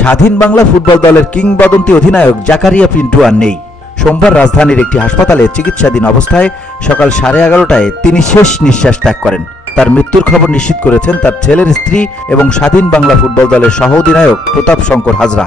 স্বাধীন বাংলা ফুটবল দলের কিংবদন্তি অধিনায়ক জাকারিয়া পিন্টু আর নেই। সোমবার রাজধানীর একটি হাসপাতালে চিকিৎসাধীন অবস্থায় সকাল 11:30টায় তিনি শেষ নিঃশ্বাস ত্যাগ করেন। তার মৃত্যুর খবর নিশ্চিত করেছেন তার ছেলের স্ত্রী এবং স্বাধীন বাংলা ফুটবল দলের সহ অধিনায়ক প্রতাপ শঙ্কর হাজরা।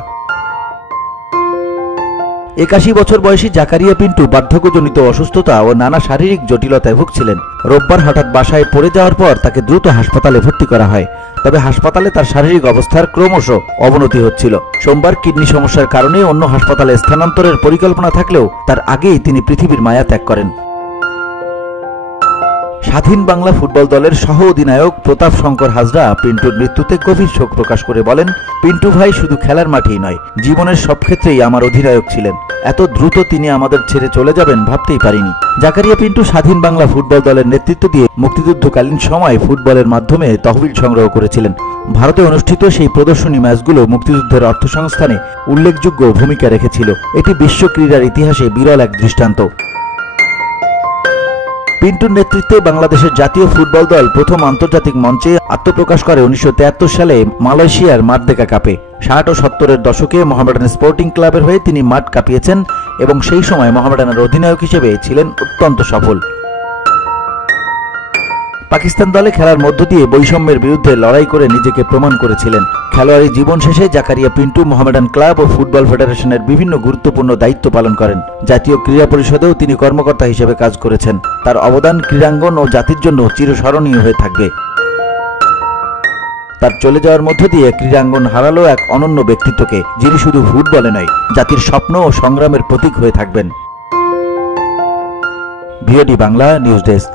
81 বছর বয়সী জাকারিয়া পিন্টু বার্ধক্যজনিত অসুস্থতা ও নানা শারীরিক জটিলতায় ভুগছিলেন। রোববার হঠাৎ বাসায় পড়ে যাওয়ার পর তাকে দ্রুত হাসপাতালে ভর্তি করা হয়। তবে হাসপাতালে তার শারীরিক অবস্থার ক্রমশ অবনতি হচ্ছিল। সোমবার কিডনি সমস্যার কারণে অন্য হাসপাতালে স্থানান্তরের পরিকল্পনা থাকলেও তার আগেই তিনি পৃথিবীর মায়া ত্যাগ করেন। স্বাধীন বাংলা ফুটবল দলের সহ অধিনায়ক প্রতাপ শঙ্কর হাজরা পিন্টুর মৃত্যুতে গভীর শোক প্রকাশ করে বলেন, পিন্টু ভাই শুধু খেলার মাঠেই নয়, জীবনের সব ক্ষেত্রেই আমার অধিনায়ক ছিলেন। এত দ্রুত তিনি আমাদের ছেড়ে চলে যাবেন ভাবতেই পারিনি। জাকারিয়া পিন্টু স্বাধীন বাংলা ফুটবল দলের নেতৃত্ব দিয়ে মুক্তিযুদ্ধকালীন সময় ফুটবলের মাধ্যমে তহবিল সংগ্রহ করেছিলেন। ভারতে অনুষ্ঠিত সেই প্রদর্শনী ম্যাচগুলো মুক্তিযুদ্ধের অর্থসংস্থানে উল্লেখযোগ্য ভূমিকা রেখেছিল। এটি বিশ্ব ক্রীড়ার ইতিহাসে বিরল এক দৃষ্টান্ত। পিন্টুর নেতৃত্বে বাংলাদেশের জাতীয় ফুটবল দল প্রথম আন্তর্জাতিক মঞ্চে আত্মপ্রকাশ করে 1973 সালে মালয়েশিয়ার মারদেকা কাপে। 60 ও 70-এর দশকে মোহামেডান স্পোর্টিং ক্লাবের হয়ে তিনি মাঠ কাঁপিয়েছেন এবং সেই সময় মোহামেডানের অধিনায়ক হিসেবে ছিলেন অত্যন্ত সফল। পাকিস্তান দলে খেলার মধ্য দিয়ে বৈষম্যের বিরুদ্ধে লড়াই করে নিজেকে প্রমাণ করেছিলেন। খেলোয়াড়ি জীবন শেষে জাকারিয়া পিন্টু মোহামেডান ক্লাব ও ফুটবল ফেডারেশনের বিভিন্ন গুরুত্বপূর্ণ দায়িত্ব পালন করেন। জাতীয় ক্রীড়া পরিষদেও তিনি কর্মকর্তা হিসেবে কাজ করেছেন। তার অবদান ক্রীড়াঙ্গন ও জাতির জন্য চিরস্মরণীয় হয়ে থাকবে। তার চলে যাওয়ার মধ্য দিয়ে ক্রীড়াঙ্গন হারালো এক অনন্য ব্যক্তিত্বকে, যিনি শুধু ফুটবলে নয়, জাতির স্বপ্ন ও সংগ্রামের প্রতীক হয়ে থাকবেন। VOD Bangla news desk.